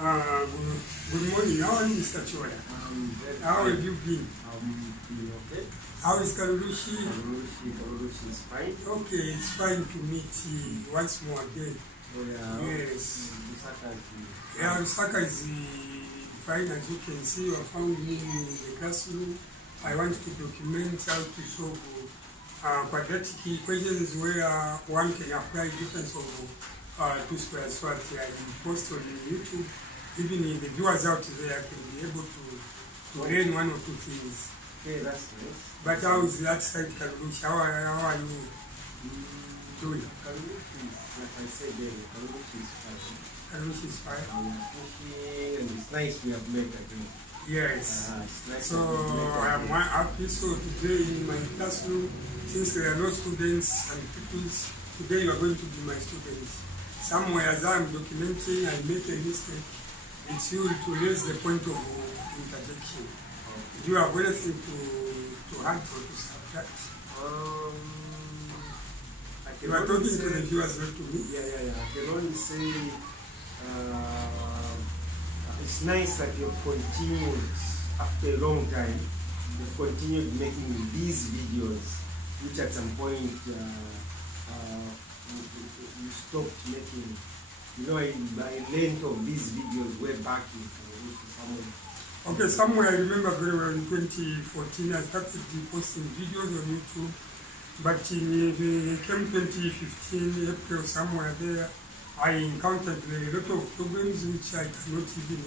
Good morning. How are you, Mr. Chola? How have you been? Been okay. How is Karurushi? Karurushi is fine. Okay, it's fine to meet you once more again. Oh, yeah. Yes. Lusaka is Yeah, Lusaka is fine. As you can see, you have found me in the classroom. I want to document how to solve quadratic equations where one can apply difference of two squares. So that I can post on YouTube. Even the viewers out there can be able to learn one or two things. okay, that's nice. But how is that side, Karurushi? How are you doing? Karurushi is, like I said earlier, Karurushi is fine. Karurushi is fine. We are pushing, and it's nice we have met again. Yes. It's nice So I am happy. So today in my classroom, since there are no students and pupils, today you are going to be my students. Somewhere as I am documenting, I make a mistake. It's you to raise the point of interjection. Do you have anything to add or to subtract? You are talking to the viewers, not to me. Yeah. I can only say it's nice that you've continued after a long time. You've continued making these videos, which at some point you stopped making. You know, by length of these videos, we're back in somewhere. Okay, somewhere I remember very well in 2014 I started posting videos on YouTube, but in came 2015 April somewhere there, I encountered a lot of problems which I cannot even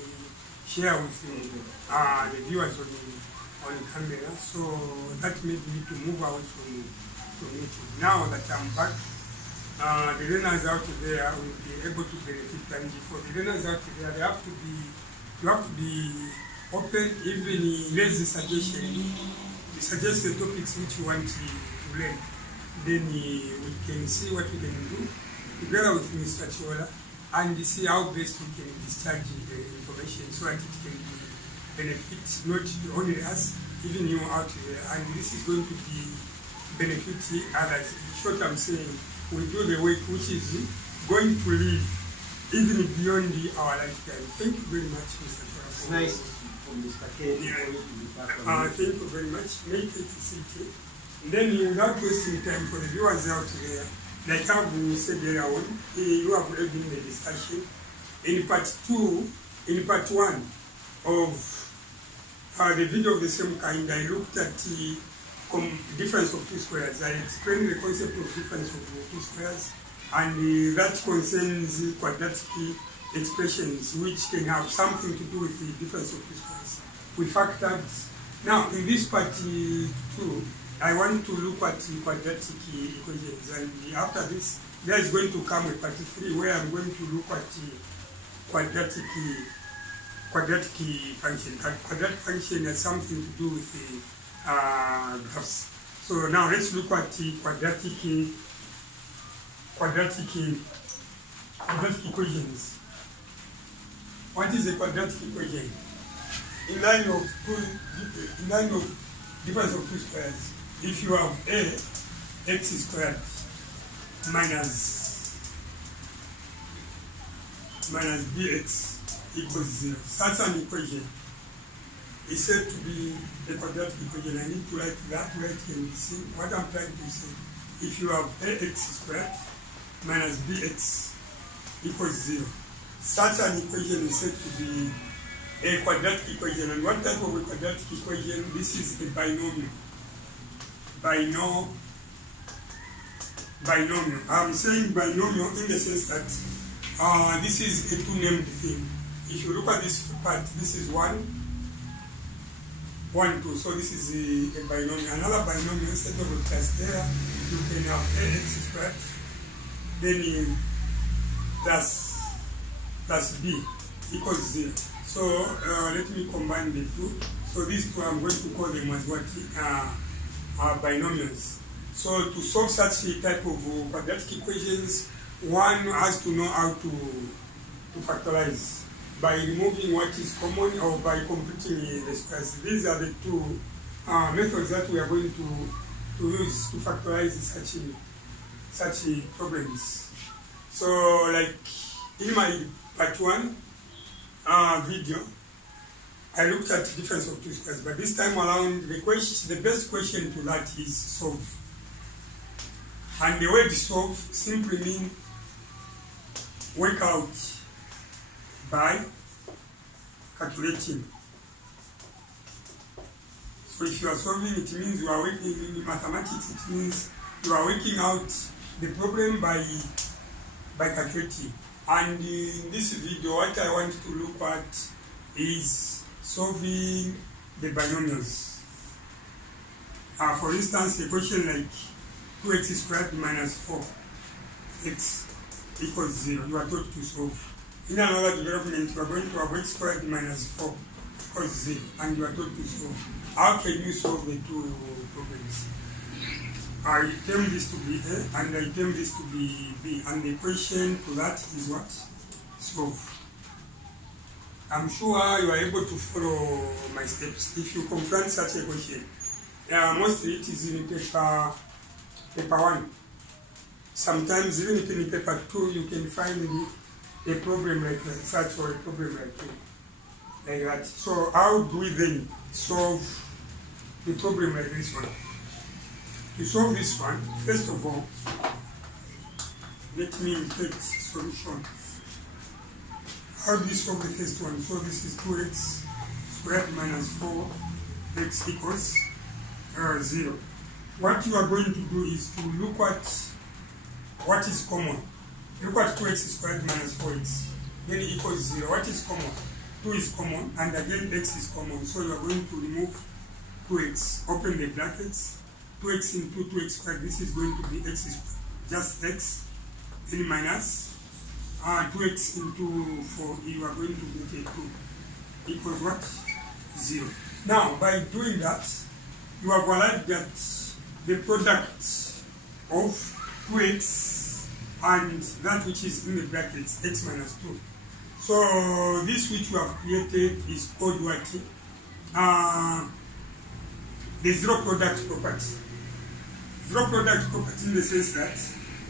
share with the viewers on camera. So that made me to move away from YouTube. Now that I'm back, the learners out there will be able to benefit, and for the learners out there, you have to be open, even raise the suggestion, suggest the topics which you want to learn. Then we can see what we can do together with Mr. Chola and see how best we can discharge the information so that it can benefit not only us, even you out there. And this is going to be benefit others. Short I'm saying, we do the work which is going to live even beyond our lifetime. Thank you very much, Mr. Chola. It's nice for Mr. K. Thank you very much. Make it easy. And then, without wasting time for the viewers out there, like how we said earlier on, you have already been in the discussion. In part 1 of the video of the same kind, I looked at the difference of two squares. I explained the concept of difference of two squares, and that concerns quadratic expressions which can have something to do with the difference of two squares. We factored. Now, in this part 2, I want to look at quadratic equations, and after this, there is going to come a part 3 where I'm going to look at quadratic function. Quadratic function has something to do with the graphs. So now let's look at quadratic equations. What is a quadratic equation? In line of difference of two squares. If you have x squared minus bx equals 0, such an equation is said to be a quadratic equation. I need to write that where it can be seen. What I'm trying to say, if you have ax squared minus bx equals 0, such an equation is said to be a quadratic equation. And what type of a quadratic equation? This is a binomial. Binomial. I'm saying binomial in the sense that this is a two-named thing. If you look at this part, this is 1, 2. So this is a binomial. Another binomial, instead of a plus there, you can have ax squared, then plus b equals 0. So let me combine the two. So these two I'm going to call them as what are binomials. So to solve such a type of quadratic equations, one has to know how to factorize by removing what is common or by computing the squares. These are the two methods that we are going to use to factorize such problems. So like in my part 1, video, I looked at the difference of two squares, but this time around the best question to that is solve. And the word solve simply means work out by calculating. So if you are solving, it means you are working in mathematics, it means you are working out the problem by calculating. And in this video, what I want to look at is solving the binomials. For instance, a question like 2x squared minus 4x equals 0. You are taught to solve. In another development, you are going to have x squared minus 4 equals 0, and you are taught to solve. How can you solve the two problems? I term this to be A, and I term this to be B, and the question to that is what? Solve. I'm sure you are able to follow my steps. If you confront such a question, mostly it is in paper 1. Sometimes even in paper 2, you can find a problem like such or a problem like that. So how do we then solve the problem like this one? To solve this one, first of all, let me take solution. How do we solve the first one? So this is 2x squared minus 4x equals 0. What you are going to do is to look at what is common. Look at 2x squared minus 4x. Then it equals 0. What is common? 2 is common, and again x is common. So you are going to remove 2x. Open the brackets. 2x into 2x squared. This is going to be x squared. Just x. Then minus 2x into 4. You are going to get a 2 equals what? 0. Now, by doing that, you have arrived at the product of 2x and that which is in the brackets, x minus 2. So this which you have created is called what? The zero product property. Zero product property in the sense that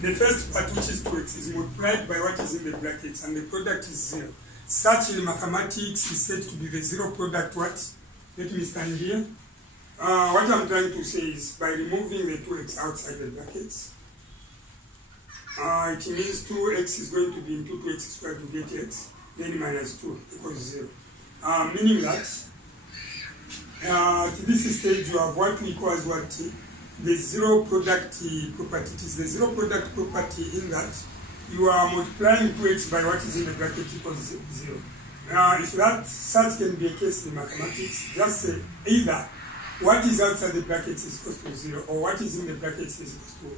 the first part, which is 2x, is multiplied by what is in the brackets, and the product is 0. Such in mathematics is said to be the zero product what? Let me stand here. What I'm trying to say is by removing the 2x outside the brackets, it means 2x is going to be into 2x squared to get x, then minus 2 equals 0. Meaning that to this stage you have what equals what? The zero product property. It is the zero product property in that you are multiplying 2x by what is in the bracket equals 0. If that such can be a case in mathematics, just say either what is outside the brackets is equal to 0 or what is in the brackets is equal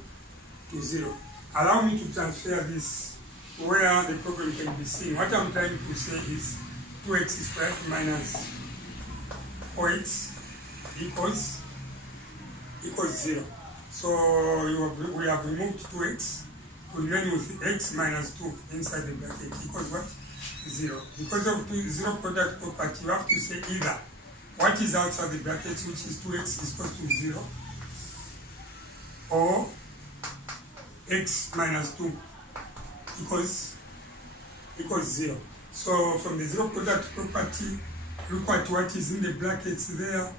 to 0. Allow me to transfer this where the problem can be seen. What I'm trying to say is 2x squared minus 4x equals 0. So we have removed 2x to remain with x minus 2 inside the bracket equals what? 0. Because of the zero product property, you have to say either what is outside the brackets, which is 2x is equal to 0, or x minus 2 equals 0. So from the zero product property, look at what is in the brackets there.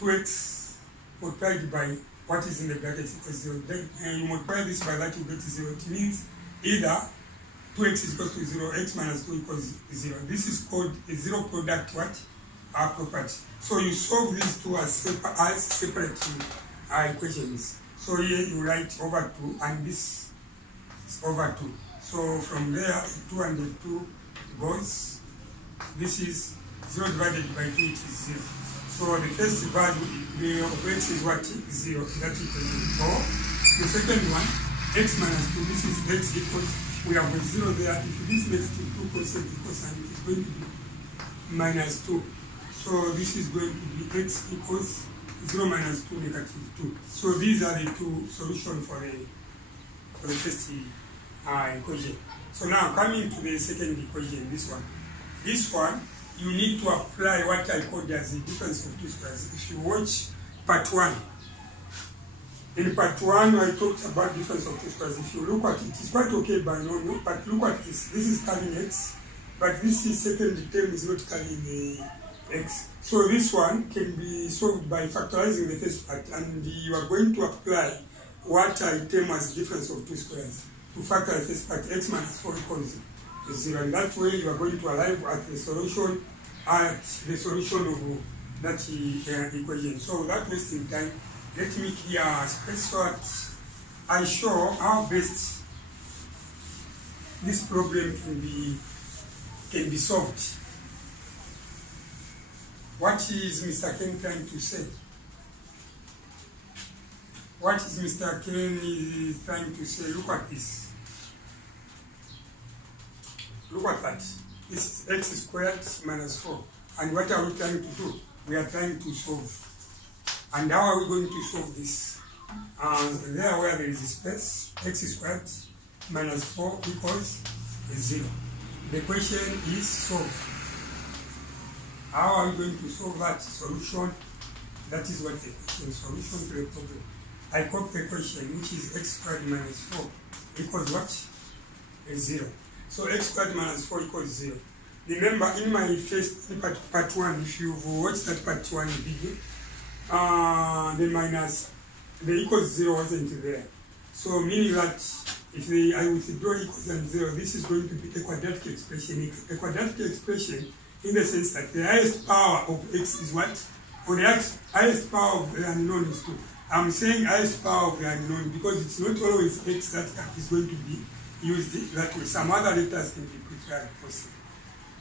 2x multiplied by what is in the brackets equals 0. Then you multiply this by that, you get 0. It means either 2x is equal to 0, x minus 2 equals 0. This is called a zero product what? Property. So you solve these two as separate equations. So here you write over 2 and this is over 2. So from there 2 and the 2 goes. This is 0 divided by 2, it is 0. So the first value of x is what? 0. That equation. Or the second one, x minus 2, this is x equals, we have a 0 there. If this negative 2 cosine equals sign, it is going to be minus 2. So this is going to be x equals 0 minus 2 negative 2. So these are the two solutions for the first equation. So now coming to the second equation, this one. This one, you need to apply what I called as the difference of two squares. If you watch part 1, in part 1 I talked about difference of two squares. If you look at it, it's quite okay by no, but look at this. This is carrying x, but this is second term is not carrying the x. So this one can be solved by factorizing the first part, and you are going to apply what I term as difference of two squares to factor the first part. X minus 4 equals 0, and that way you are going to arrive at the solution of that equation. So without wasting time, let me here express what I show how best this problem can be solved. What is Mr. Ken trying to say? What is Mr. Ken is trying to say? Look at this. Look at that. This is x squared minus 4. And what are we trying to do? We are trying to solve. And how are we going to solve this? There where there is a space, x squared minus 4 equals 0. The question is solved. How are we going to solve that? Solution. That is what the question. Solution to the problem. I copy the question, which is x squared minus 4 equals what? 0. So x squared minus 4 equals 0. Remember, in my first part 1, if you've watched that part 1 video, the equals 0 wasn't there. So meaning that if I withdraw equals and 0, this is going to be a quadratic expression. A quadratic expression in the sense that the highest power of x is what? Or the highest power of the unknown is 2. I'm saying highest power of the unknown because it's not always x that is going to be used that way. Some other letters can be preferred possible.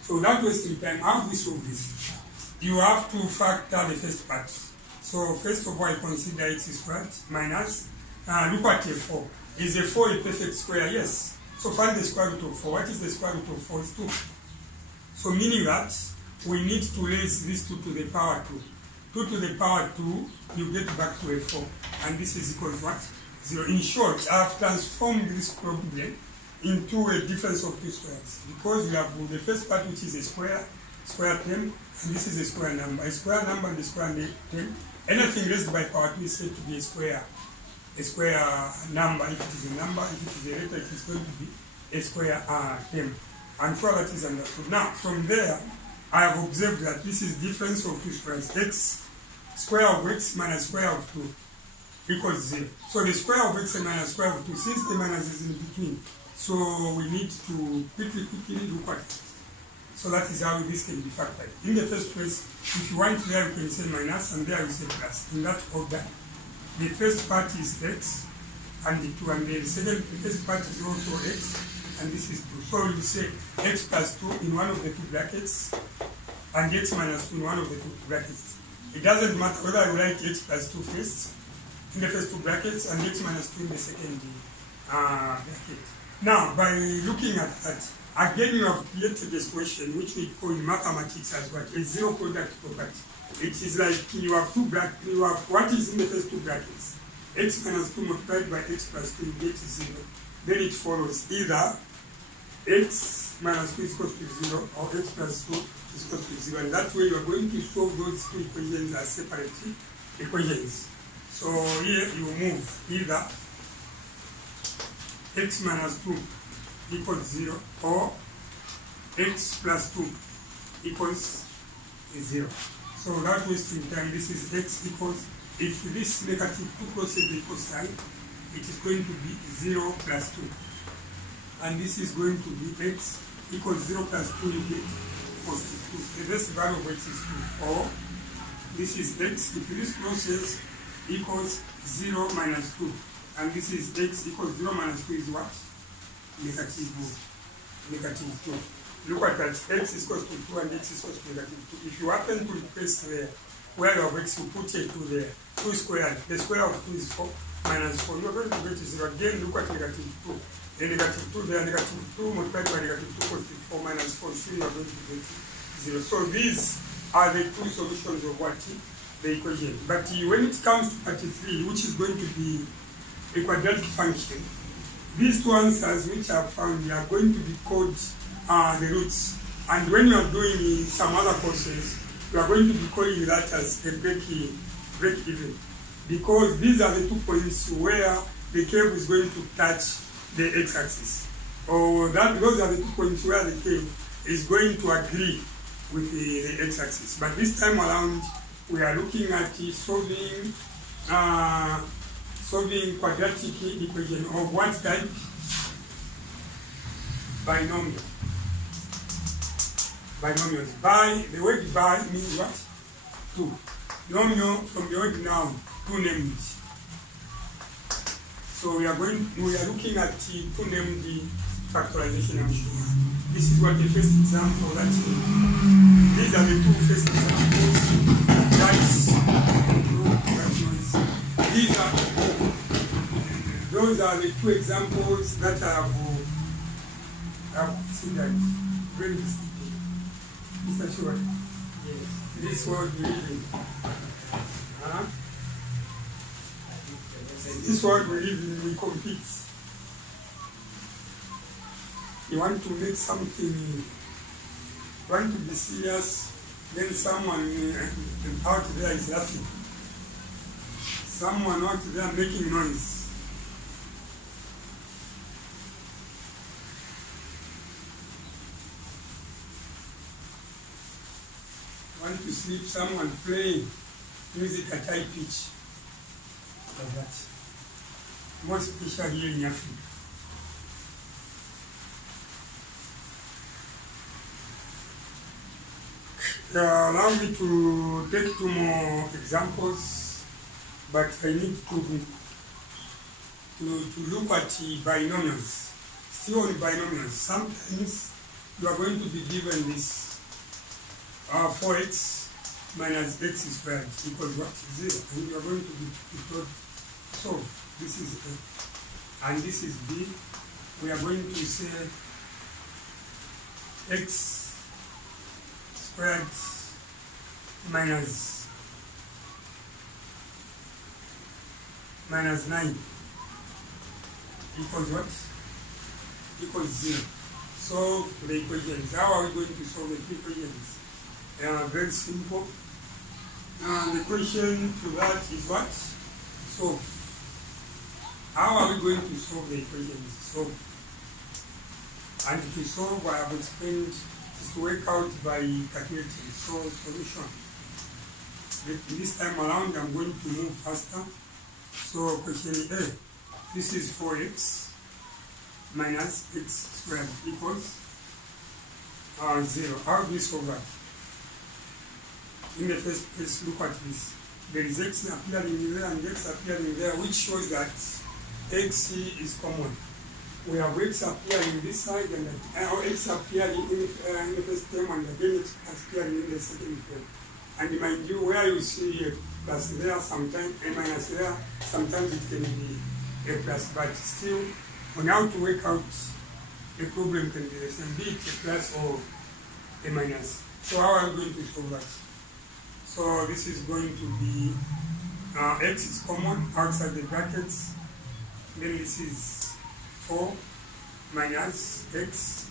So without wasting time, how do we solve this? You have to factor the first part. So first of all, I consider x squared minus, look at a 4. Is a 4 a perfect square? Yes. So find the square root of 4. What is the square root of 4? It's 2. So meaning that we need to raise this 2 to the power 2. 2 to the power 2, you get back to a 4. And this is equal to what? 0. In short, I have transformed this problem into a difference of two squares. Because we have the first part, which is a square term, and this is a square number. A square number and a square term. Anything raised by power 2 is said to be a square number. If it is a number, if it is a letter, it is going to be a square term. And so that is understood. Now, from there, I have observed that this is difference of two squares. X, square of x minus square of 2 equals 0. So the square of x minus square of 2, since the minus is in between, so we need to quickly look at it. So that is how this can be factored. In the first place, if you want there, you can say minus, and there you say plus. In that order, the first part is x, and the 2, and the first part is also x, and this is 2. So you say x plus 2 in one of the two brackets, and x minus 2 in one of the two brackets. It doesn't matter whether you write x plus 2 first, in the first two brackets, and x minus 2 in the second bracket. Now, by looking at that, again you have created this question, which we call in mathematics as what? A zero product property. It is like you have two brackets, you have what is in the first two brackets. X minus 2 multiplied by x plus 2, you get 0. Then it follows either x minus 2 is equal to 0 or x plus 2 is equal to 0. And that way you are going to solve those two equations as separate equations. So here you move either x minus 2 equals 0 or x plus 2 equals 0. So without wasting time, this is x equals, if this negative 2 crosses the equal sign, it is going to be 0 plus 2. And this is going to be x equals 0 plus 2, you get positive 2. The best value of x is 2. Or this is x, if this crosses equals 0 minus 2. And this is x equals 0 minus 2 is what? Negative 2. Look at that, x is equal to 2 and x is equal to negative 2. If you happen to replace there, where you have x, you put a 2 there. 2 squared, the square of 2 is 4 minus 4. You are going to get 0. Again, look at negative 2. The negative 2 there, negative 2 multiplied by negative 2 positive 4 minus 4. So you are going to get 0. So these are the two solutions of what? The equation. But when it comes to part 3, which is going to be a quadratic function, these two answers which I have found, they are going to be called the roots. And when you are doing some other courses, you are going to be calling that as a break even. Because these are the 2 points where the curve is going to touch the x-axis. Or those are the 2 points where the curve is going to agree with the x-axis. But this time around, we are looking at solving quadratic equation of what type? Binomial. Binomials. By, the word by means what? Two. Nomial from the word noun, two named. So we are looking at two named factorization, I'm sure. This is what the first example that these are the two first examples. Those are the two examples that I have seen that very distinctly. Mr. Sure. Yes. This world we live in. This world we live in, we compete. You want to make something, you want to be serious, then someone out there is laughing. Someone out there making noise. Want to sleep, someone playing music at high pitch. Like that. Most especially here in Africa. Allow me to take two more examples, but I need to look at binomials. Still on binomials, sometimes you are going to be given this 4x minus x squared equals what? 0. And you are going to be told, so this is A and this is B. We are going to say x squared minus 9 equals what? Equals 0. Solve the equations. How are we going to solve the equations? Very simple. The question to that is what? So, how are we going to solve the equations? So, and to solve, I have explained, is to work out by calculating. So, solution. This time around, I'm going to move faster. So, question A. This is 4x minus x squared equals 0. How do we solve that? In the first place, look at this. There is x appearing there and x appearing there, which shows that x is common. We have x appearing this side and x appearing in the first term and again x appearing in the second term. And mind you, where you see a plus there, sometimes a minus there, sometimes it can be a plus, but still, on how to work out the problem can be the same, be it a plus or a minus. So how are we going to solve that? So this is going to be x is common outside the brackets. Then this is 4 minus x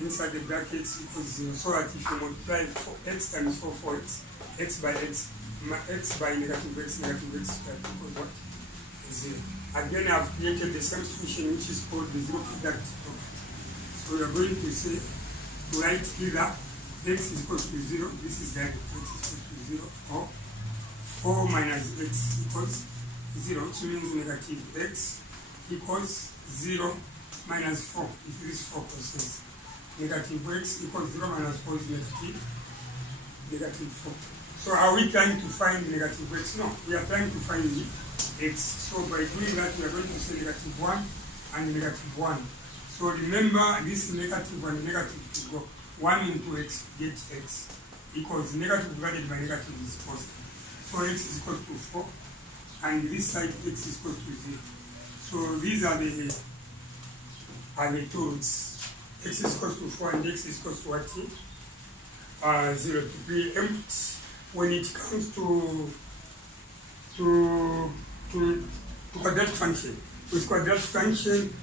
inside the brackets equals 0. So that if you multiply x times 4, 4x, x by negative x squared equals what? 0. Again, I have created the same solution which is called the zero product property. So we are going to say, to write either x is equal to 0, this is direct, x is equal to 0, or 4 minus x equals 0, which means negative x equals 0 minus 4, if it is 4%. Negative x equals 0 minus 4 is negative 4. So are we trying to find negative x? No, we are trying to find x. So by doing that, we are going to say negative 1 and negative 1. So remember, this negative and negative to go. 1 into x, get x, equals negative divided by negative is positive. So x is equal to 4, and this side x is equal to 0. So these are the two roots. X is equal to 4 and x is equal to what? 0. To be empty when it comes to quadratic function. With quadratic function,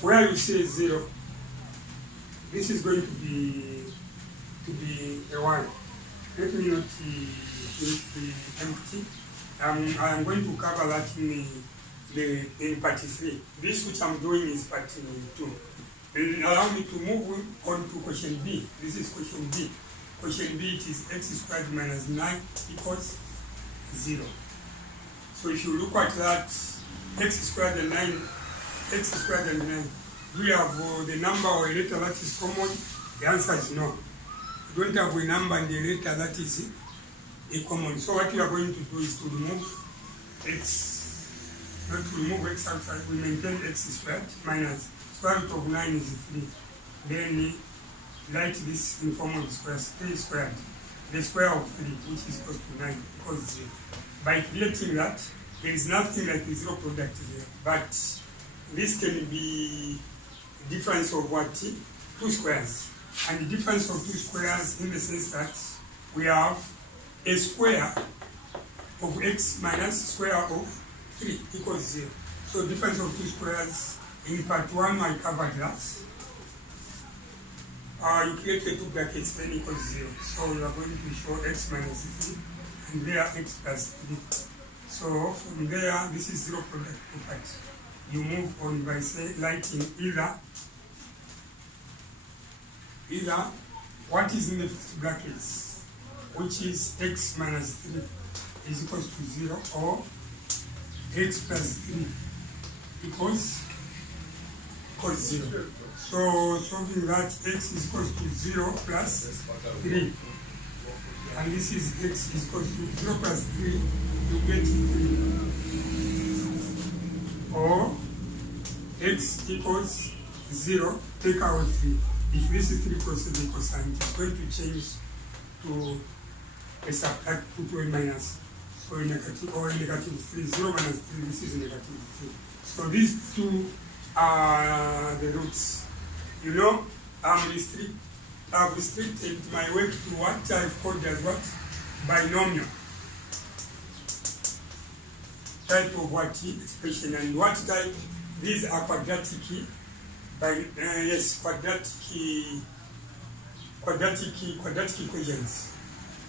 where you say 0, this is going to be a 1. Let me not be empty. I am going to cover that in part 3. This which I'm doing is part 2. Allow me to move on to question B. This is question B. Question B, it is x squared minus 9 equals 0. So if you look at that, x squared and 9, do you have the number or a letter that is common? The answer is no. You don't have a number and a letter that is a common. So what we are going to do is to remove x. Not to remove x outside, we maintain x squared minus square root of 9 is 3. Then write this in form of squares, 3 squared. The square of 3, which is equal to 9, equals 0. By creating that, there is nothing like the zero product here. But this can be difference of what? 2 squares. And the difference of 2 squares in the sense that we have a square of x minus square of 3 equals 0. So difference of 2 squares, in part 1 I covered that. You create the 2 brackets, then equals 0. So you are going to show x minus 3 and there x plus 3. So from there, this is zero product property. You move on by writing either what is in the first brackets, which is x minus 3 is equals to 0, or x plus 3 equals 0. So solving that, x is equals to 0 plus 3. And this is x is equals to 0 plus 3, you get 3. Or x equals 0, take out 3. If this is 3 cosine cosine, it's going to change to a subtract to a minus. So a negative or a negative 3, 0 minus 3, this is a negative 3. So these two are the roots. You know, I've restricted my work to what I've called as what? Binomial. Type of what expression, and what type? These are quadratic equations,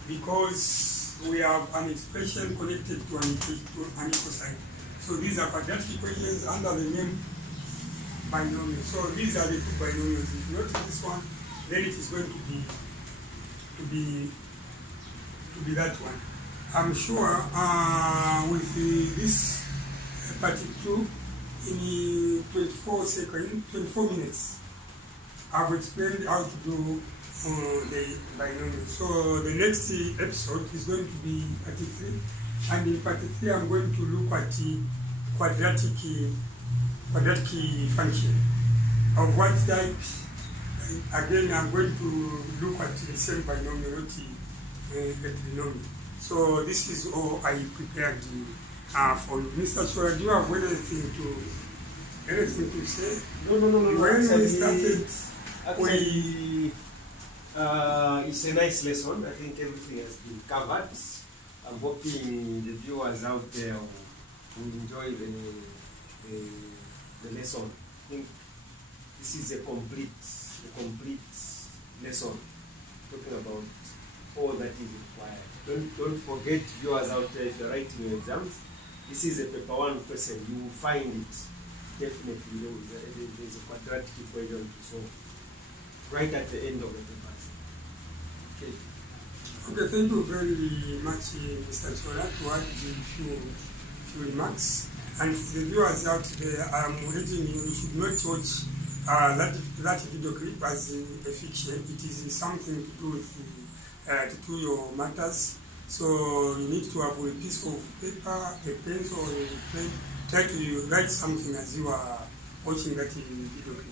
because we have an expression connected to an equal sign. So these are quadratic equations under the name binomial. So these are the two binomials. If you notice this one, then it is going to be that one. I'm sure with this part 2, in 24 minutes, I've explained how to do the binomial. So the next episode is going to be part 3, and in part 3 I'm going to look at the quadratic function. Of what type? Again, I'm going to look at the same binomial, not the trinomial. So this is all I prepared for you. Mr. Chora, do you have anything to say? No. When we started, it's a nice lesson. I think everything has been covered. I'm hoping the viewers out there will enjoy the lesson. I think this is a complete lesson talking about all that is required. Don't forget, viewers out there, if you're writing your exams, this is a paper 1 question. You will find it definitely. There's a quadratic equation to solve right at the end of the paper. Okay. Okay, thank you very much, Mr. Chora, to add a few remarks. And for the viewers out there, I'm urging you should not watch that video clip as a fiction. It is something to do with to do your matters. So you need to have a piece of paper, a pencil, or a pen. Try to write something as you are watching that video clip.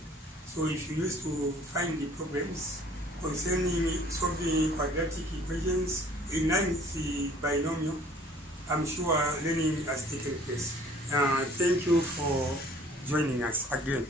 So if you used to find the problems concerning solving quadratic equations in line with the binomial, I'm sure learning has taken place. Thank you for joining us again.